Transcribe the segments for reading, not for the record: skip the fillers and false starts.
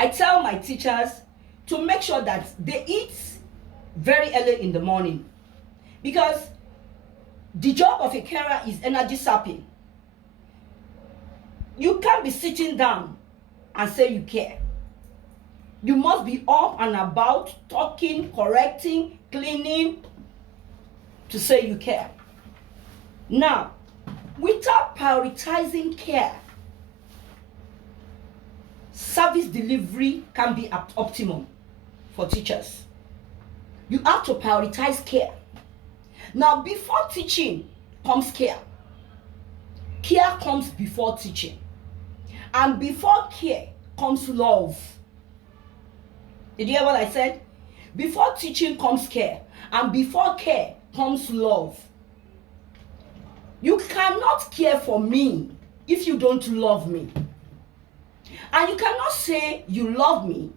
I tell my teachers to make sure that they eat very early in the morning, because the job of a carer is energy sapping. You can't be sitting down and say you care. You must be up and about, talking, correcting, cleaning, to say you care. Now, without prioritizing care, service delivery can be at optimum for teachers. You have to prioritize care. Now, before teaching comes care. Care comes before teaching. And before care comes love. Did you hear what I said? Before teaching comes care. And before care comes love. You cannot care for me if you don't love me. And you cannot say you love me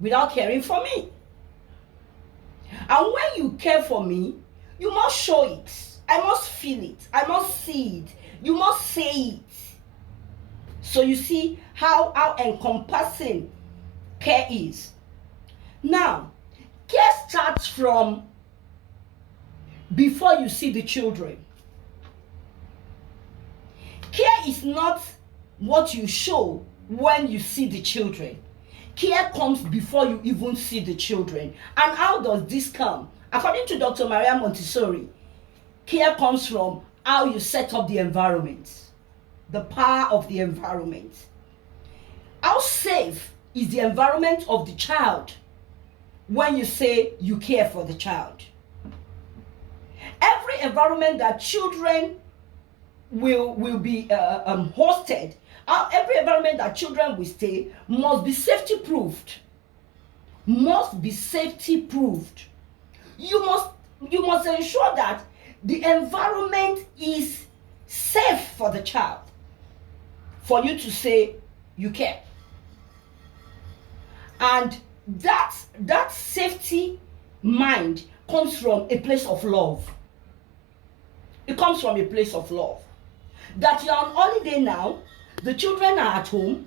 without caring for me. And when you care for me, you must show it. I must feel it. I must see it. You must say it. So you see how encompassing care is. Now, care starts from before you see the children. Care is not what you show when you see the children. Care comes before you even see the children. And how does this come? According to Dr. Maria Montessori, care comes from how you set up the environment, the power of the environment. How safe is the environment of the child when you say you care for the child? Every environment that children will be hosted, every environment that children will stay must be safety proofed. Must be safety proofed. You must ensure that the environment is safe for the child, for you to say you care. And that safety mind comes from a place of love. It comes from a place of love. That you're on holiday now, the children are at home.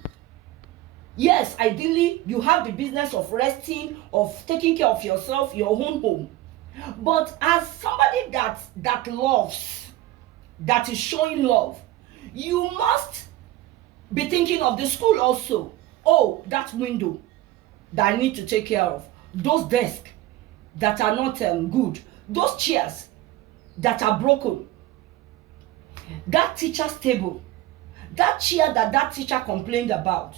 Yes, ideally, you have the business of resting, of taking care of yourself, your own home. But as somebody that loves, that is showing love, you must be thinking of the school also. Oh, that window that I need to take care of. Those desks that are not good. Those chairs that are broken. That teacher's table. That chair that teacher complained about.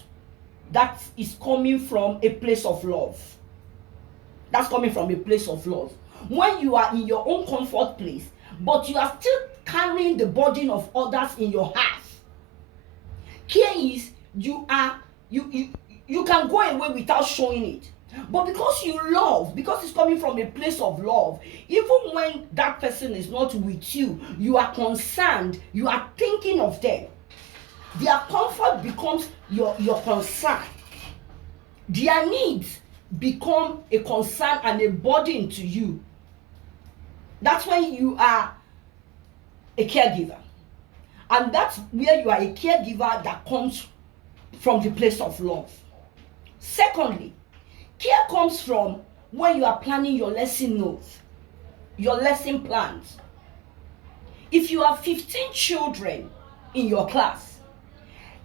That is coming from a place of love. That's coming from a place of love. When you are in your own comfort place, but you are still carrying the burden of others in your heart. Care is you can go away without showing it. But because you love, because it's coming from a place of love, even when that person is not with you, you are concerned, you are thinking of them. Their comfort becomes your concern. Their needs become a concern and a burden to you. That's when you are a caregiver. And that's where you are a caregiver that comes from the place of love. Secondly, care comes from when you are planning your lesson notes, your lesson plans. If you have 15 children in your class,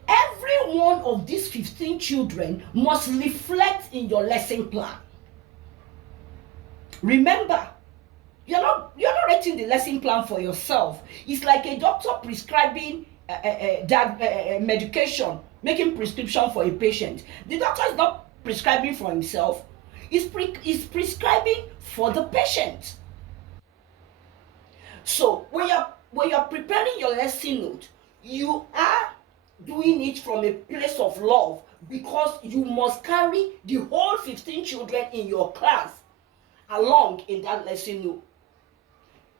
every one of these 15 children must reflect in your lesson plan. Remember, you're not writing the lesson plan for yourself. It's like a doctor prescribing medication, making prescription for a patient. The doctor is not prescribing for himself. He's prescribing for the patient. So when you're preparing your lesson note, you are doing it from a place of love, because you must carry the whole 15 children in your class along in that lesson note.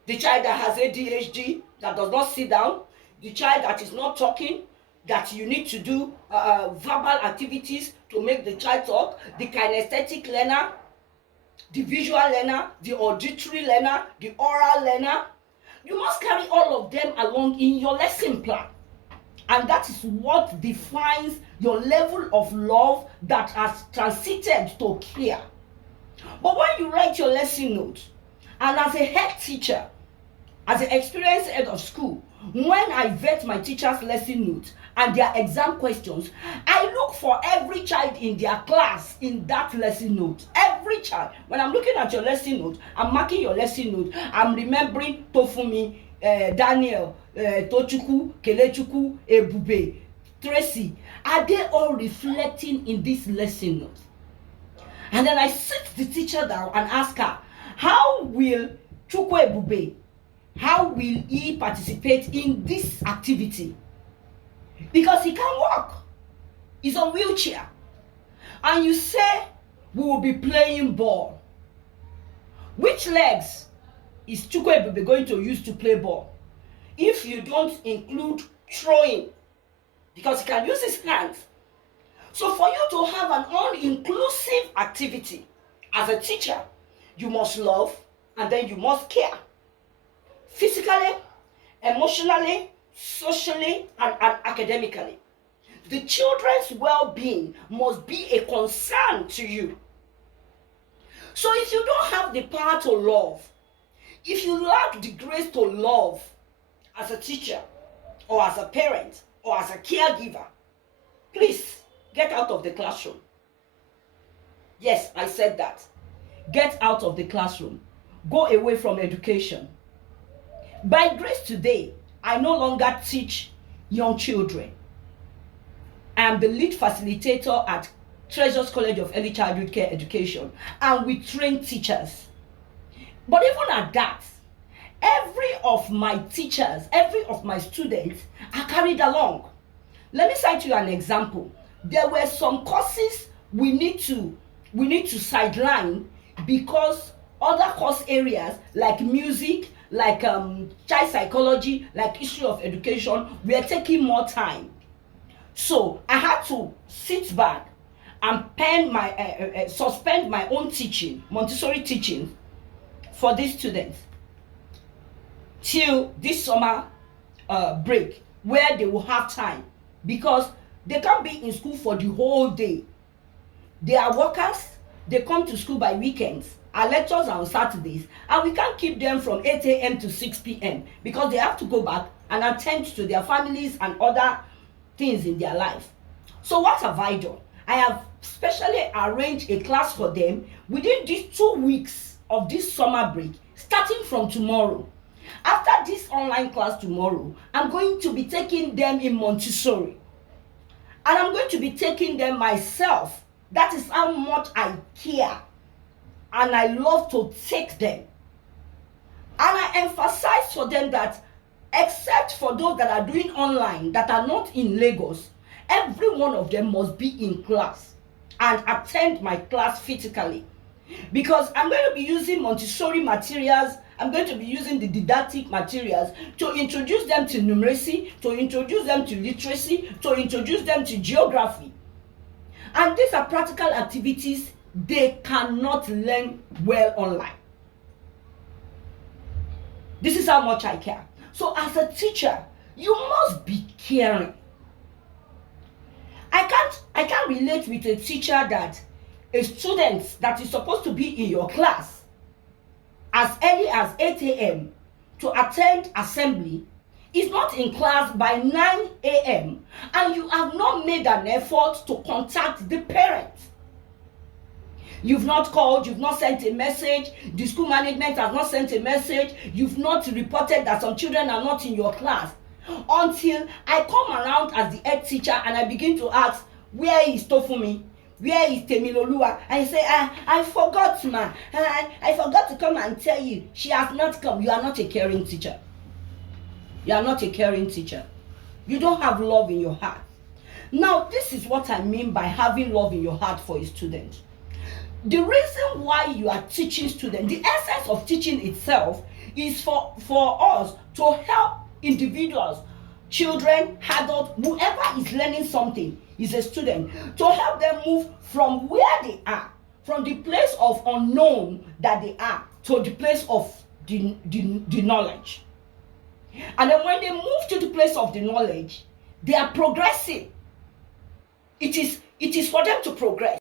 The child that has ADHD, that does not sit down, the child that is not talking, that you need to do verbal activities to make the child talk, the kinesthetic learner, the visual learner, the auditory learner, the oral learner. You must carry all of them along in your lesson plan. And that is what defines your level of love that has transited to care. But when you write your lesson note, and as a head teacher, as an experienced head of school, when I vet my teachers' lesson notes and their exam questions, I look for every child in their class in that lesson note. Every child. When I'm looking at your lesson note, I'm marking your lesson note. I'm remembering Tofumi, Daniel, Tochukwu, Kelechukwu, Ebube, Tracy. Are they all reflecting in this lesson note? And then I sit the teacher down and ask her, how will Chukwu Ebube, how will he participate in this activity? Because he can walk. He's on wheelchair. And you say, we will be playing ball. Which legs is Chukwu Ebube going to use to play ball? If you don't include throwing, because he can use his hands. So for you to have an all-inclusive activity as a teacher, you must love and then you must care. Physically, emotionally, socially, and academically. The children's well-being must be a concern to you. So if you don't have the power to love, if you lack the grace to love as a teacher, or as a parent, or as a caregiver, please get out of the classroom. Yes, I said that. Get out of the classroom. Go away from education. By grace today, I no longer teach young children. I am the lead facilitator at Treasures College of Early Childhood Care Education, and we train teachers. But even at that, every of my teachers, every of my students are carried along. Let me cite you an example. There were some courses we need to sideline because other course areas like music, like child psychology, like history of education were taking more time. So I had to sit back and suspend my own teaching, Montessori teaching, for these students till this summer break, where they will have time, because they can't be in school for the whole day. They are workers. They come to school by weekends. Our lectures are on Saturdays, and we can't keep them from 8 a.m. to 6 p.m. because they have to go back and attend to their families and other things in their life. So what have I done? I have specially arranged a class for them within these 2 weeks of this summer break, starting from tomorrow. After this online class tomorrow, I'm going to be taking them in Montessori. And I'm going to be taking them myself. That is how much I care. And I love to take them. And I emphasize for them that except for those that are doing online, that are not in Lagos, every one of them must be in class and attend my class physically. Because I'm going to be using Montessori materials, I'm going to be using the didactic materials to introduce them to numeracy, to introduce them to literacy, to introduce them to geography. And these are practical activities they cannot learn well online. This is how much I care. So as a teacher, you must be caring. I can't relate with a teacher that a student that is supposed to be in your class as early as 8 a.m. to attend assembly is not in class by 9 a.m. and you have not made an effort to contact the parents. You've not called, you've not sent a message, the school management has not sent a message, you've not reported that some children are not in your class. Until I come around as the head teacher and I begin to ask, where is Tofumi? Where is Temiloluwa? And you say, I forgot, ma. I forgot to come and tell you. She has not come. You are not a caring teacher. You are not a caring teacher. You don't have love in your heart. Now, this is what I mean by having love in your heart for a student. The reason why you are teaching students, the essence of teaching itself is for us to help individuals, children, adults, whoever is learning something is a student, to help them move from where they are, from the place of unknown that they are, to the place of the knowledge. And then when they move to the place of the knowledge, they are progressing. it is for them to progress.